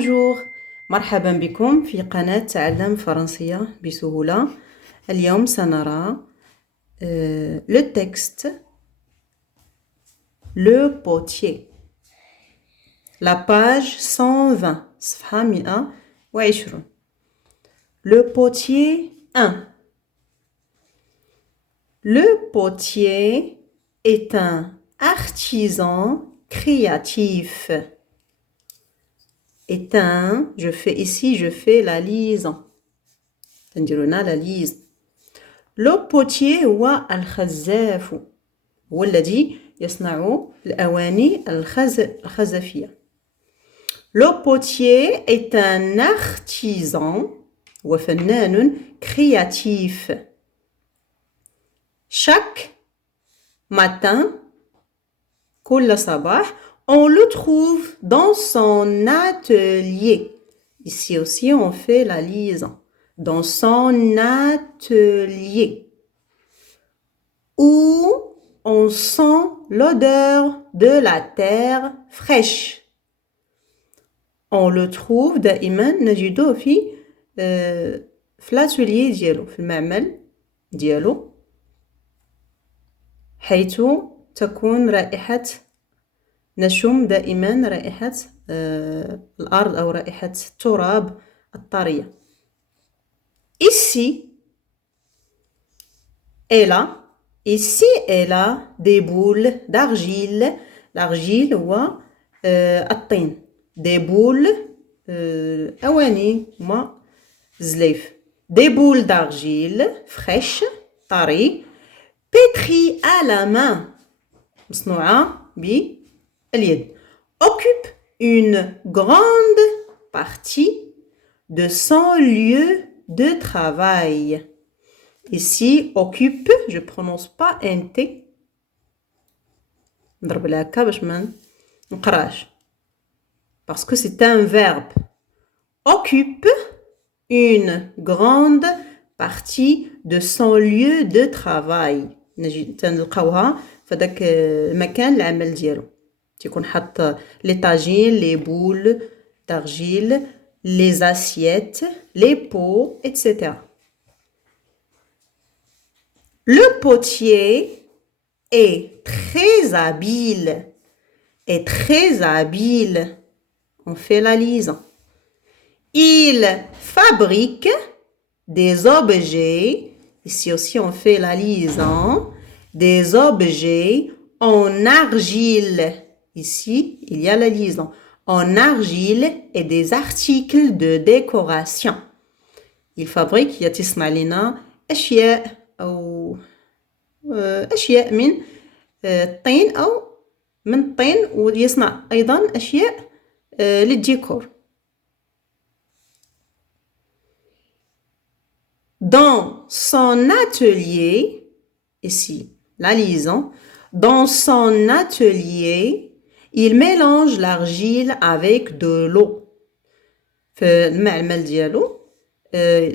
بونجور، مرحبا بكم في قناة تعلم فرنسية بسهولة. اليوم سنرى le texte le potier, la page 120 صفحة 120. Le potier 1. Le potier est un artisan créatif. Est un, je fais la liaison. تنديرونا la lise. Le potier هو الخزاف، هو الذي يصنع الأواني الخزفية. Le potier est un artisan وفنان créatif. Chaque matin, كل صباح, on le trouve dans son atelier. Ici aussi, on fait la liaison. Dans son atelier. Où on sent l'odeur de la terre fraîche. On le trouve دائما نجده في l'atelier ديالو، في المعمل ديالو، حيث تكون رائحة، نشم دائما رائحة الأرض أو رائحة التراب الطرية. Ici elle a des boules d'argile. L'argile هو الطين. Des boules أواني هما زليف. Des boules d'argile fraîches طري pétries à la main مصنوعة باليد. Occupe une grande partie de son lieu de travail. Ici, occupe, je ne prononce pas un T. نضرب لها هكا باش ما نقراش. Parce que c'est un verbe. Occupe une grande partie de son lieu de travail. نجي تنلقاوها في داك المكان العمل ديالو. تيكون حط les tagines, les boules d'argile, les assiettes, les pots, etc. Le potier est très habile. Est très habile. On fait la liaison. Il fabrique des objets. Ici aussi, on fait la liaison. Des objets en argile. Ici, il y a la liaison. En argile et des articles de décoration. Il fabrique يتصنع لنا أشياء أو أشياء من الطين أو من الطين، ويصنع أيضا أشياء للديكور. Dans son atelier, ici la liaison, dans son atelier, il mélange l'argile avec de l'eau. في المعمل ديالو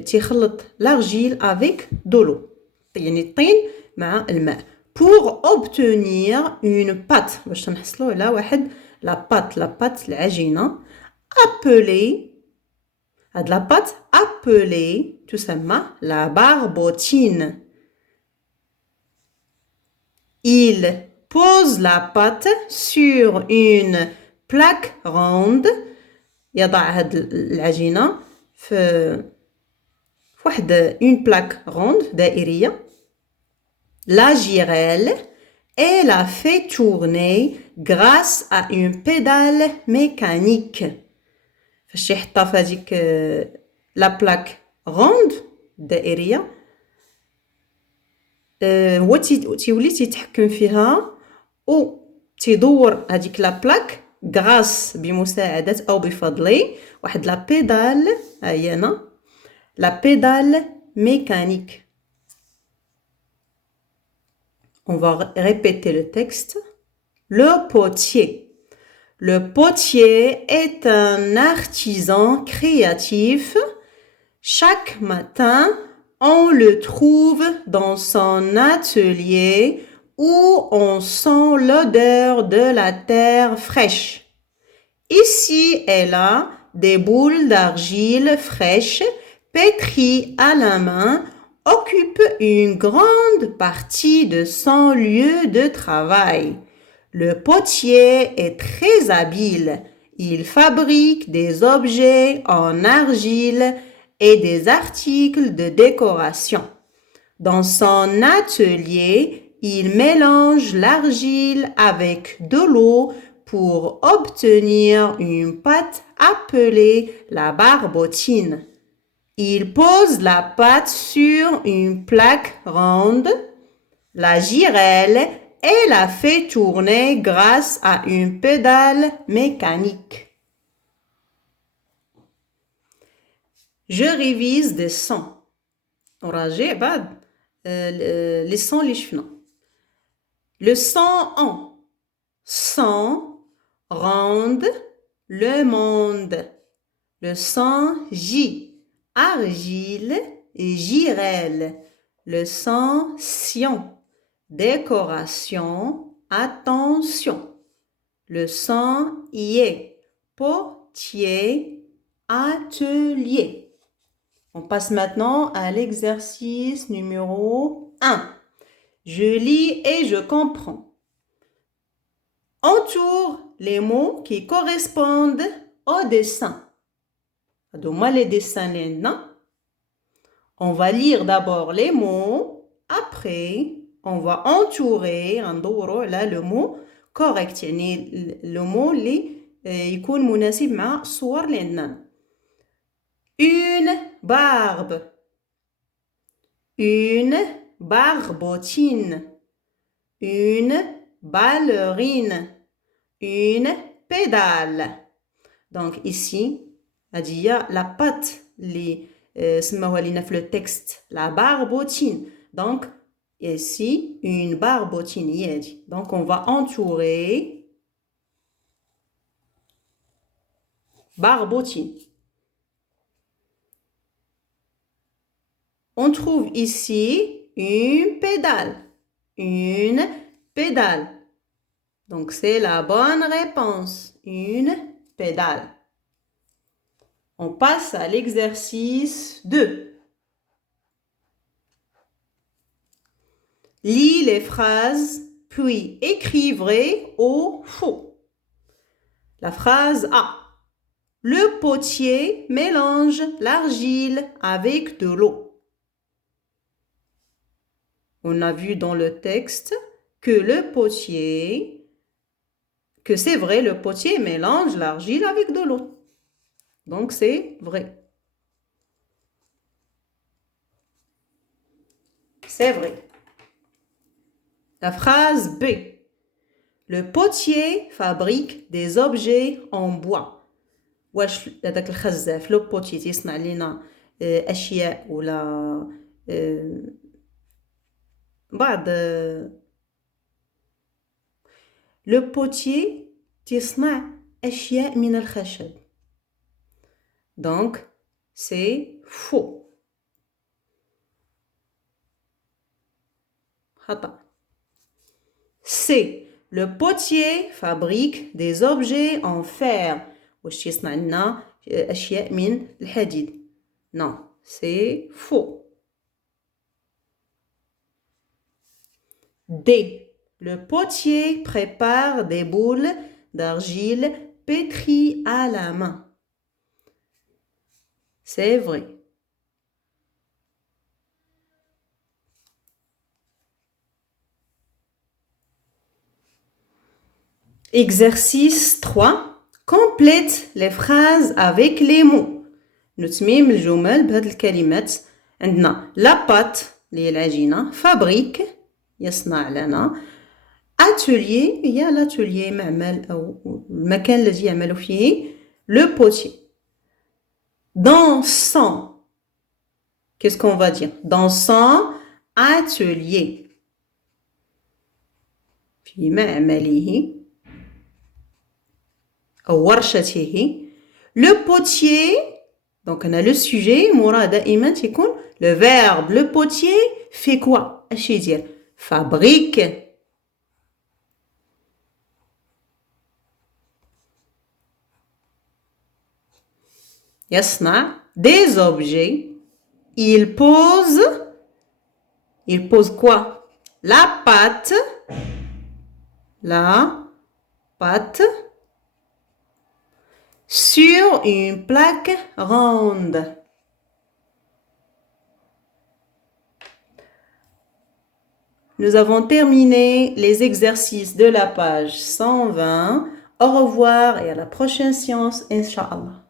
تيخلط l'argile avec de l'eau. يعني الطين مع الماء. Pour obtenir une pâte. باش نحصلوا على واحد la pâte العجينة. Appelée, هاد la pâte appelée تسمى la barbotine. Il pose la pâte sur une plaque ronde. يضع هاد العجينة في واحد une plaque ronde دائرية. La girelle, elle a fait tourner grâce à une pédale mécanique. فاش يحطها في هذيك la plaque ronde دائرية، هو تيولي تيتحكم فيها و تيدور هذيك لا بلاك غراس بمساعدة أو بفضل واحد لا بيدال. هاهي هنا لا بيدال ميكانيك. On va répéter le texte. Le potier. Le potier est un artisan créatif. Chaque matin, on le trouve dans son atelier où on sent l'odeur de la terre fraîche. Ici et là, des boules d'argile fraîches pétries à la main occupe une grande partie de son lieu de travail. Le potier est très habile. Il fabrique des objets en argile et des articles de décoration. Dans son atelier, il mélange l'argile avec de l'eau pour obtenir une pâte appelée la barbotine. Il pose la pâte sur une plaque ronde, la gire-elle et la fait tourner grâce à une pédale mécanique. Je révise des sons. نراجع بعد les sons اللي شفنا. Le son en sang, ronde, le monde. Le son J, argile et girelle. Le son sion, décoration, attention. Le son yé, potier, atelier. On passe maintenant à l'exercice numéro 1. Je lis et je comprends. Entoure les mots qui correspondent au dessin. Donc, moi, les dessins, on va lire d'abord les mots. Après, on va entourer là, le mot correct. Le mot اللي يكون مناسب مع الصور اللي عندنا. Une barbe. Une barbotine. Une ballerine. Une pédale. Donc ici, il y a la pâte اللي سموها لينا في le texte, la barbotine. Donc ici, une barbotine يدي. Donc on va entourer barbotine. On trouve ici une pédale. Une pédale. Donc, c'est la bonne réponse. Une pédale. On passe à l'exercice 2. Lis les phrases, puis écris vrai ou faux. La phrase A. Le potier mélange l'argile avec de l'eau. On a vu dans le texte que c'est vrai, le potier mélange l'argile avec de l'eau. Donc, c'est vrai. C'est vrai. La phrase B. Le potier fabrique des objets en bois. واش هذاك الخزاف لو بوتي تيصنع لنا اشياء ولا بعض لو بوتي تصنع أشياء من الخشب. Donc, c'est faux. خطأ. C. Le potier fabrique des objets en fer. واش يصنع لنا أشياء من الحديد. Non, c'est faux. D. Le potier prépare des boules d'argile pétries à la main. C'est vrai. Exercice 3. Complète les phrases avec les mots. نتميم الجمل بهذه الكلمات. عندنا la pâte اللي هي العجينة, fabrique يصنع لنا, atelier هي l'atelier معمل أو المكان الذي يعمل فيه, le potier. Dans son, qu'est-ce qu'on va dire? Dans son atelier. في معمله أو ورشته. Le potier, donc on a le sujet, موراه دائما تكون le verbe. Le potier fait quoi? اش يدير? Fabrique. يصنع des objets. Il pose quoi? La pâte sur une plaque ronde. Nous avons terminé les exercices de la page 120. Au revoir et à la prochaine séance, Inch'Allah.